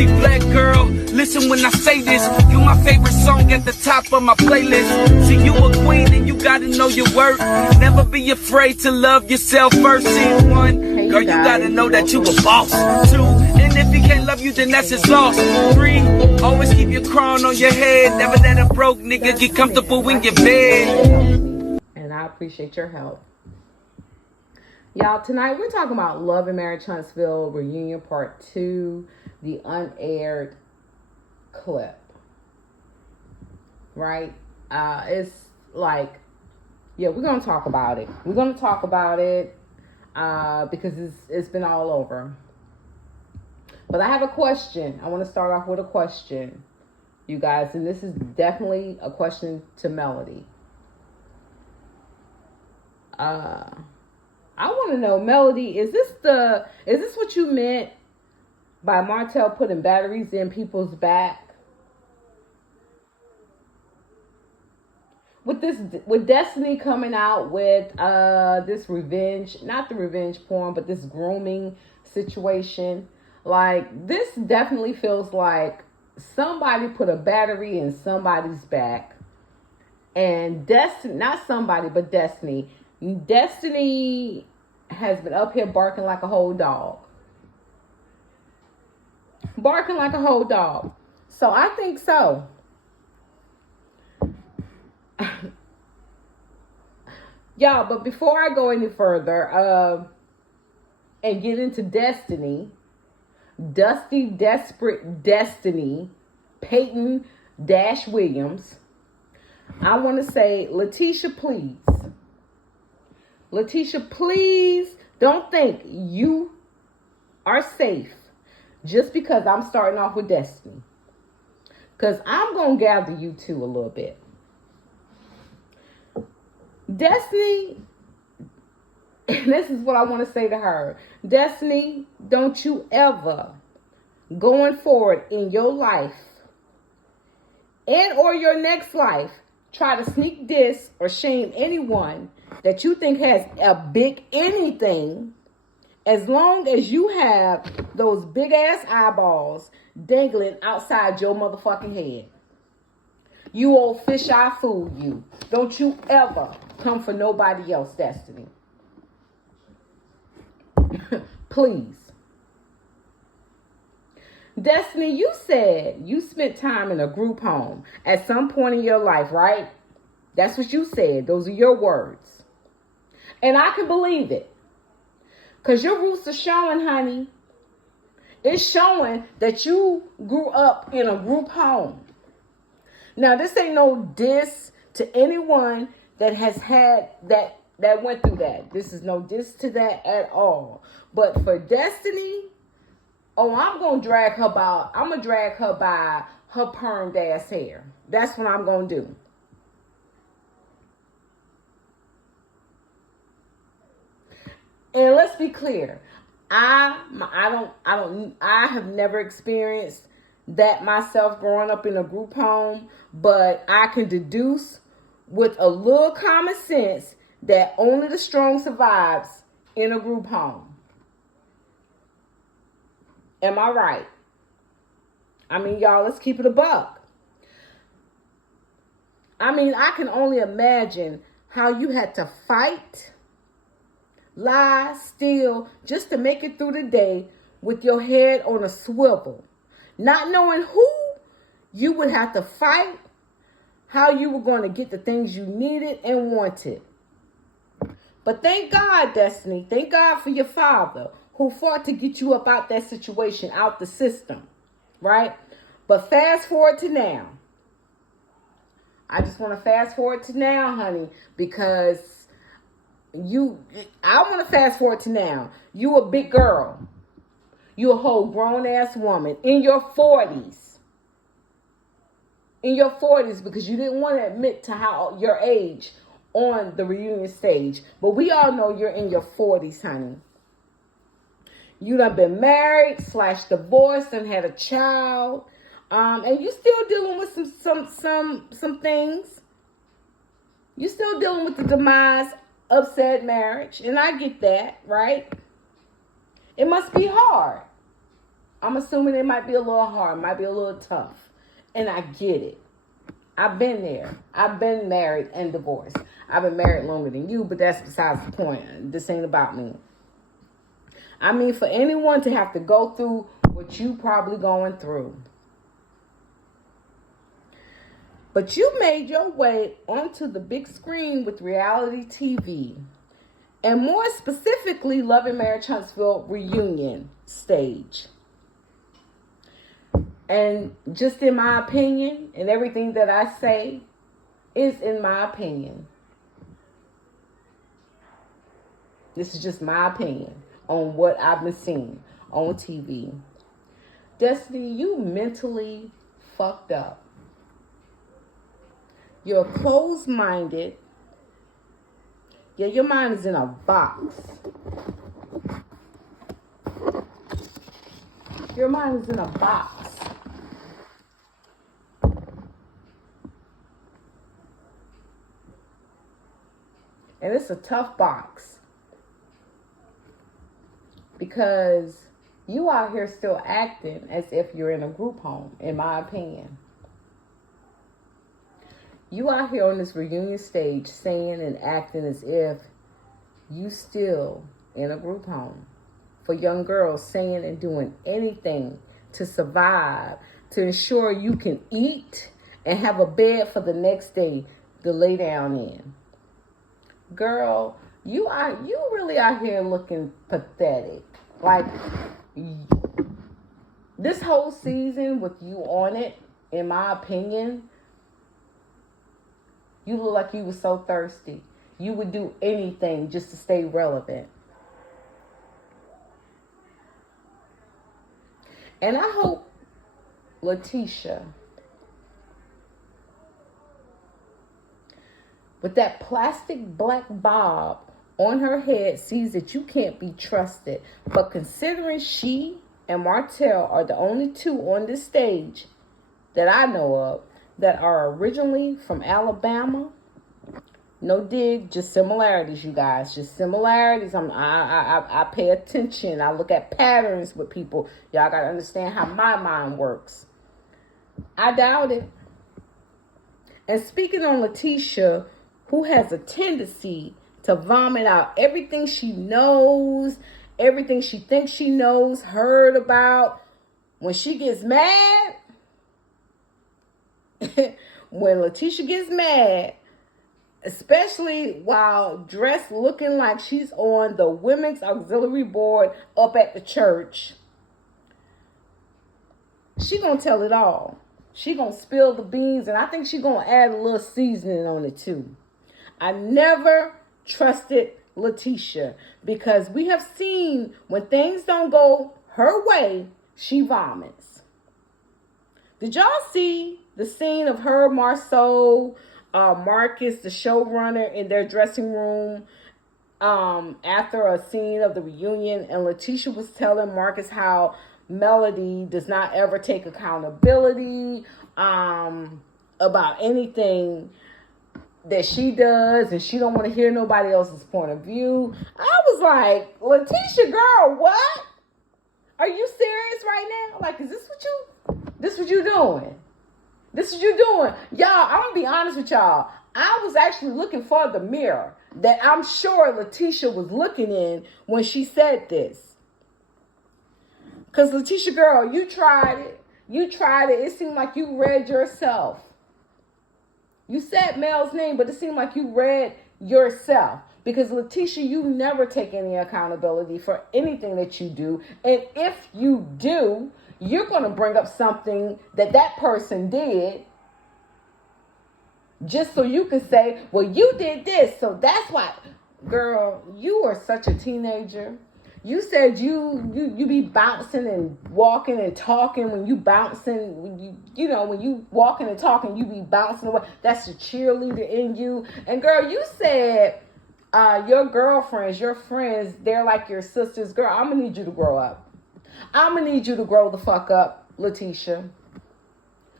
See, black girl, listen when I say this. You my favorite song at the top of my playlist. See, you a queen and you gotta know your worth. Never be afraid to love yourself first. See, one, girl, you gotta know that you a boss. Two, and if he can't love you, then that's his loss. Three, always keep your crown on your head. Never let a broke nigga get comfortable in your bed. And I appreciate your help. Y'all, tonight we're talking about Love and Marriage Huntsville Reunion Part 2, the unaired clip. Right? It's like, yeah, we're going to talk about it. We're going to talk about it because it's been all over. But I have a question. I want to start off with a question, you guys. And this is definitely a question to Melody. I want to know, Melody, is this what you meant by Martell putting batteries in people's back? With Destiny coming out with this revenge, not the revenge porn, but this grooming situation, like this definitely feels like somebody put a battery in somebody's back, and Destiny, not somebody, but Destiny has been up here barking like a whole dog. Barking like a whole dog. So I think so. Y'all, but before I go any further, and get into Destiny, Dusty Desperate Destiny, Peyton Dash Williams, I want to say, Letitia, please. Letitia, please don't think you are safe just because I'm starting off with Destiny. Because I'm going to gather you two a little bit. Destiny, and this is what I want to say to her. Destiny, don't you ever, going forward in your life and or your next life, try to sneak diss or shame anyone that you think has a big anything, as long as you have those big ass eyeballs dangling outside your motherfucking head. You old fish-eye fool, you. Don't you ever come for nobody else, Destiny. Please. Destiny, you said you spent time in a group home at some point in your life, right? That's what you said. Those are your words. And I can believe it. Because your roots are showing, honey. It's showing that you grew up in a group home. Now, this ain't no diss to anyone that has had that went through that. This is no diss to that at all. But for Destiny, I'm going to drag her by her permed ass hair. That's what I'm going to do. And let's be clear. I have never experienced that myself growing up in a group home, but I can deduce with a little common sense that only the strong survives in a group home. Am I right? I mean, y'all, let's keep it a buck. I mean, I can only imagine how you had to fight, lie, steal, just to make it through the day with your head on a swivel. Not knowing who you would have to fight, how you were going to get the things you needed and wanted. But thank God, Destiny. Thank God for your father who fought to get you up out that situation, out the system, right? But fast forward to now. I just want to fast forward to now, honey, because I want to fast forward to now. You a big girl. You a whole grown-ass woman in your 40s. In your 40s, because you didn't want to admit to how your age on the reunion stage. But we all know you're in your 40s, honey. You done been married / divorced and had a child. And you still dealing with some things. You still dealing with the demise of said marriage. And I get that, right? It must be hard. I'm assuming it might be a little hard, might be a little tough. And I get it. I've been there. I've been married and divorced. I've been married longer than you, but that's besides the point. This ain't about me. I mean, for anyone to have to go through what you probably going through. But you made your way onto the big screen with reality TV. And more specifically, Love and Marriage Huntsville reunion stage. And just in my opinion, and everything that I say is in my opinion. This is just my opinion on what I've been seeing on TV. Destiny, you mentally fucked up. You're closed-minded. Yeah, your mind is in a box. Your mind is in a box. And it's a tough box. Because you out here still acting as if you're in a group home, in my opinion. You out here on this reunion stage saying and acting as if you still in a group home. For young girls saying and doing anything to survive, to ensure you can eat and have a bed for the next day to lay down in. Girl, you really out here looking pathetic. Like, this whole season with you on it, in my opinion, you look like you were so thirsty. You would do anything just to stay relevant. And I hope Letitia, with that plastic black bob on her head, sees that you can't be trusted. But considering she and Martell are the only two on this stage that I know of that are originally from Alabama, no dig, just similarities, you guys, just similarities. I pay attention. I look at patterns with people. Y'all got to understand how my mind works. I doubt it. And speaking on Letitia, who has a tendency to vomit out everything she knows, everything she thinks she knows, heard about. When she gets mad, when Letitia gets mad, especially while dressed looking like she's on the women's auxiliary board up at the church, she gonna tell it all. She gonna spill the beans, and I think she gonna add a little seasoning on it too. I never trusted Letitia because we have seen when things don't go her way, she vomits. Did y'all see the scene of her, Marceau, Marcus, the showrunner, in their dressing room after a scene of the reunion? And Letitia was telling Marcus how Melody does not ever take accountability about anything that she does, and she don't want to hear nobody else's point of view. I was like, Letitia, girl, what? Are you serious right now? Like, is this what you doing? This is what you doing. Y'all, I'm going to be honest with y'all. I was actually looking for the mirror that I'm sure Letitia was looking in when she said this. Because Letitia, girl, you tried it. It seemed like you read yourself. You said Mel's name, but it seemed like you read yourself. Because Letitia, you never take any accountability for anything that you do. And if you do, you're going to bring up something that person did just so you can say, well, you did this, so that's why. Girl, you are such a teenager. You said you be bouncing and walking and talking when you bouncing, when you walking and talking, you be bouncing away. That's the cheerleader in you. And girl, you said your girlfriends, your friends, they're like your sisters. Girl, I'm gonna need you to grow up. I'm gonna need you to grow the fuck up, Letitia.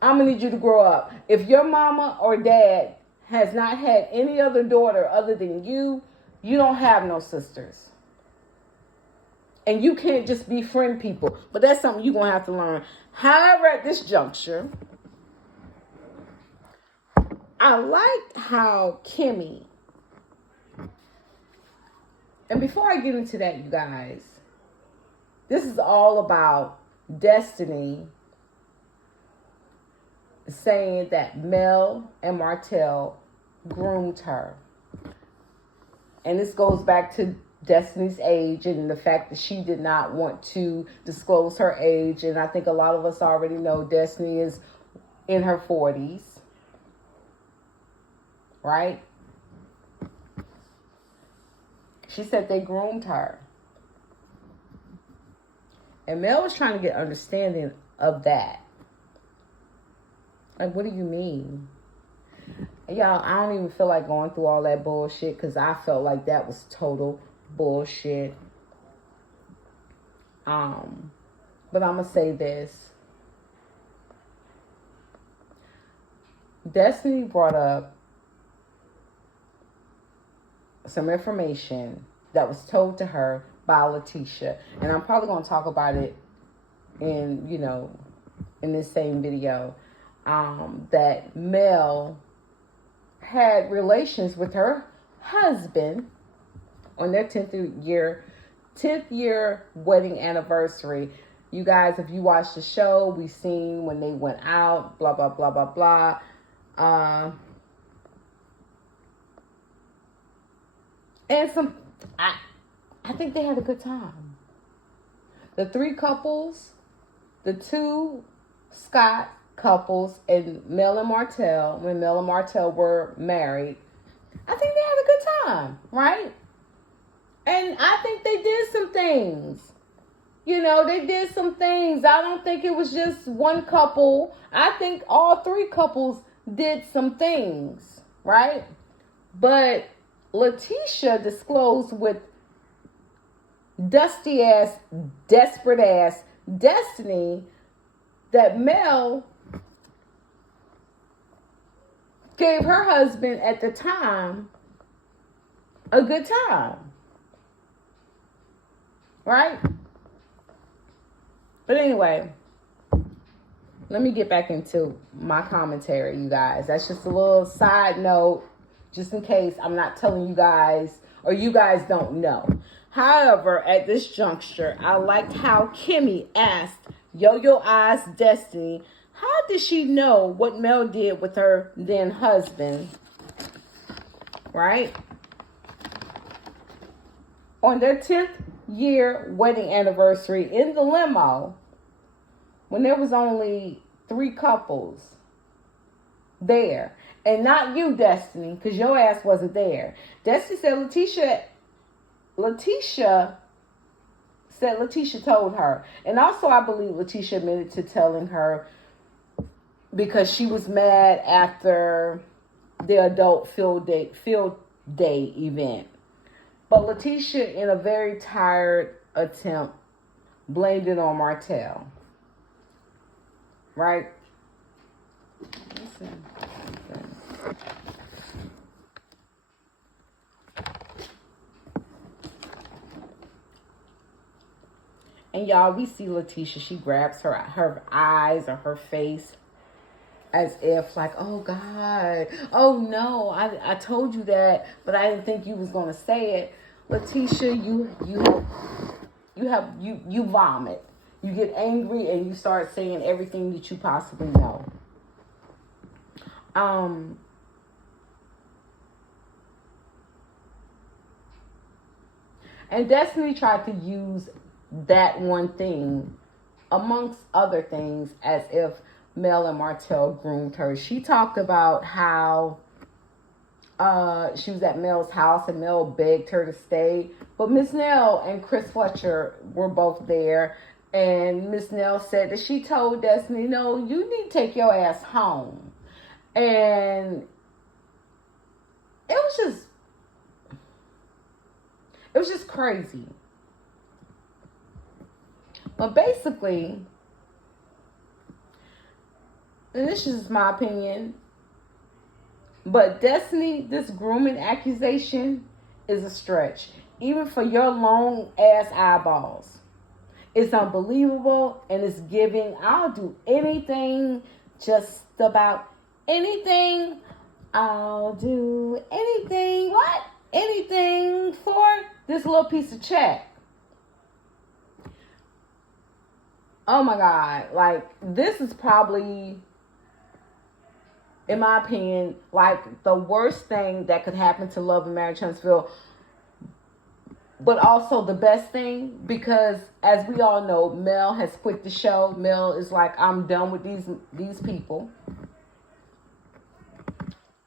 I'm gonna need you to grow up. If your mama or dad has not had any other daughter other than you, you don't have no sisters. And you can't just befriend people. But that's something you're going to have to learn. However, at this juncture, I liked how Kimmy, and before I get into that, you guys, this is all about Destiny saying that Mel and Martell groomed her. And this goes back to Destiny's age and the fact that she did not want to disclose her age. And I think a lot of us already know Destiny is in her 40s. Right? She said they groomed her. And Mel was trying to get understanding of that. Like, what do you mean? Y'all, I don't even feel like going through all that bullshit because I felt like that was total bullshit. But I'm going to say this. Destiny brought up some information that was told to her by Letitia. And I'm probably going to talk about it in, in this same video. That Mel had relations with her husband on their 10th year wedding anniversary. You guys, if you watched the show, we seen when they went out, blah, blah, blah, blah, blah. And I think they had a good time. The three couples, the two Scott couples, and Mel and Martell, when Mel and Martell were married, I think they had a good time, right? And I think they did some things. They did some things. I don't think it was just one couple. I think all three couples did some things, right? But Letitia disclosed with dusty ass, desperate ass Destiny that Mel gave her husband at the time a good time. Right? But anyway, let me get back into my commentary, you guys. That's just a little side note, just in case I'm not telling you guys, or you guys don't know. However, at this juncture, I liked how Kimmy asked Yo-Yo Eyes Destiny, how did she know what Mel did with her then husband? Right? On their 10th year wedding anniversary in the limo, when there was only three couples there. And not you, Destiny, because your ass wasn't there. Destiny said Letitia said Letitia told her. And also I believe Letitia admitted to telling her because she was mad after the adult field day event. But Letitia, in a very tired attempt, blamed it on Martell. Right? Listen. And y'all, we see Letitia, she grabs her eyes or her face as if like, oh God, oh no, I told you that, but I didn't think you was gonna say it. Letitia, you vomit. You get angry and you start saying everything that you possibly know. And Destiny tried to use that one thing, amongst other things, as if Mel and Martell groomed her. She talked about how she was at Mel's house and Mel begged her to stay. But Miss Nell and Chris Fletcher were both there. And Miss Nell said that she told Destiny, no, you need to take your ass home. And it was just crazy. But basically, and this is my opinion, but Destiny, this grooming accusation is a stretch. even for your long ass eyeballs. It's unbelievable and it's giving. I'll do anything, just about anything. I'll do anything, what? Anything for this little piece of check. Oh my God. Like, this is probably, in my opinion, like the worst thing that could happen to Love and Marriage Huntsville. But also the best thing, because as we all know, Mel has quit the show. Mel is like, I'm done with these people.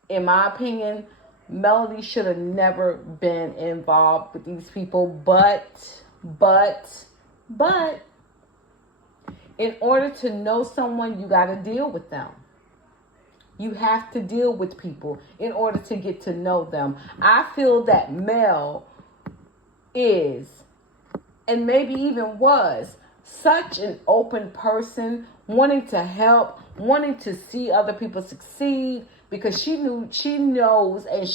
In my opinion, Melody should have never been involved with these people. But, in order to know someone, you got to deal with them. You have to deal with people in order to get to know them. I feel that Mel is, and maybe even was, such an open person, wanting to help, wanting to see other people succeed, because she knows that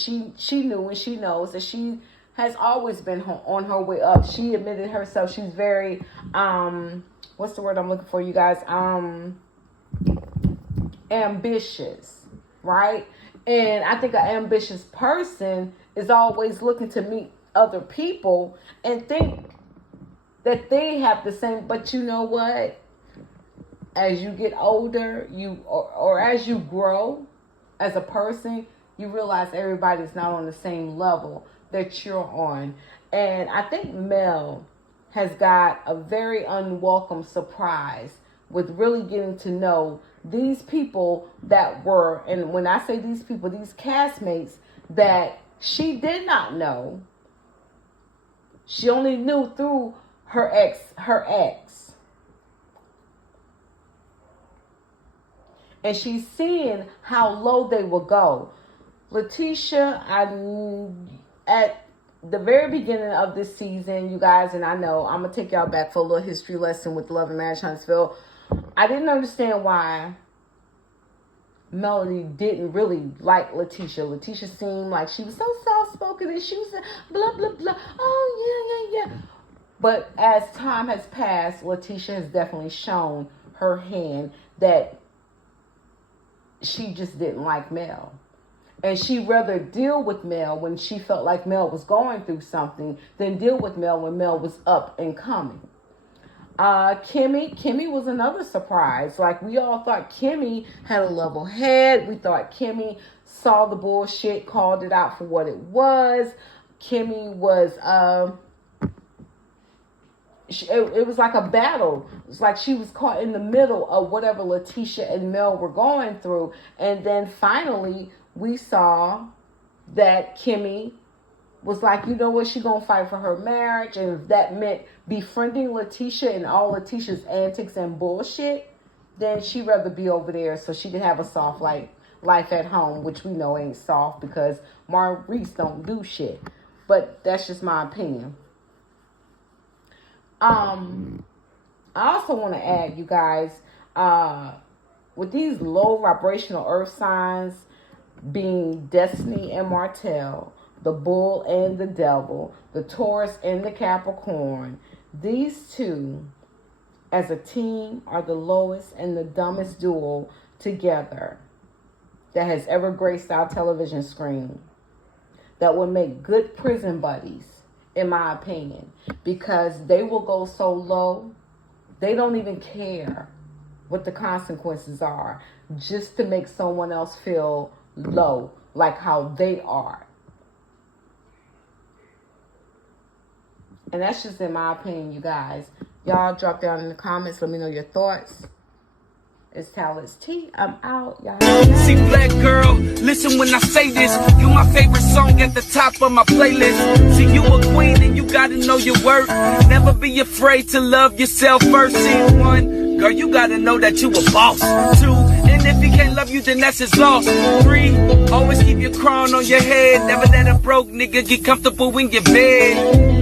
she has always been on her way up. She admitted herself she's very, what's the word I'm looking for, you guys? Ambitious, right? And I think an ambitious person is always looking to meet other people and think that they have the same. But you know what? As you get older, or as you grow as a person, you realize everybody's not on the same level that you're on. And I think Mel has got a very unwelcome surprise with really getting to know these people that were, and when I say these people, these castmates that she did not know. She only knew through her ex. And she's seeing how low they will go. Letitia, at the very beginning of this season, you guys, and I know I'm going to take y'all back for a little history lesson with Love and Marriage Huntsville. I didn't understand why Melody didn't really like Letitia. Letitia seemed like she was so soft-spoken and she was blah, blah, blah. Oh, yeah. But as time has passed, Letitia has definitely shown her hand that she just didn't like Mel. And she'd rather deal with Mel when she felt like Mel was going through something than deal with Mel when Mel was up and coming. Kimmy was another surprise. Like, we all thought Kimmy had a level head. We thought Kimmy saw the bullshit, called it out for what it was. Kimmy was, it was like a battle. It was like she was caught in the middle of whatever Letitia and Mel were going through. And then finally, we saw that Kimmy was like, you know what, she gonna fight for her marriage. And if that meant befriending Letitia and all Letitia's antics and bullshit, then she'd rather be over there so she could have a soft life at home, which we know ain't soft because Maurice don't do shit. But that's just my opinion. I also want to add, you guys, with these low vibrational earth signs being Destiny and Martell, the bull and the devil, the Taurus and the Capricorn, these two as a team are the lowest and the dumbest duo together that has ever graced our television screen, that would make good prison buddies, in my opinion, because they will go so low, they don't even care what the consequences are, just to make someone else feel low, like how they are. And that's just in my opinion, you guys. Y'all drop down in the comments. Let me know your thoughts. It's Talis T. I'm out. Y'all. See, black girl, listen when I say this. You my favorite song at the top of my playlist. See, you a queen and you gotta know your worth. Never be afraid to love yourself first. See, 1, girl, you gotta know that you a boss. 2, and if he can't love you, then that's his loss. 3, always keep your crown on your head. Never let a broke nigga get comfortable in your bed.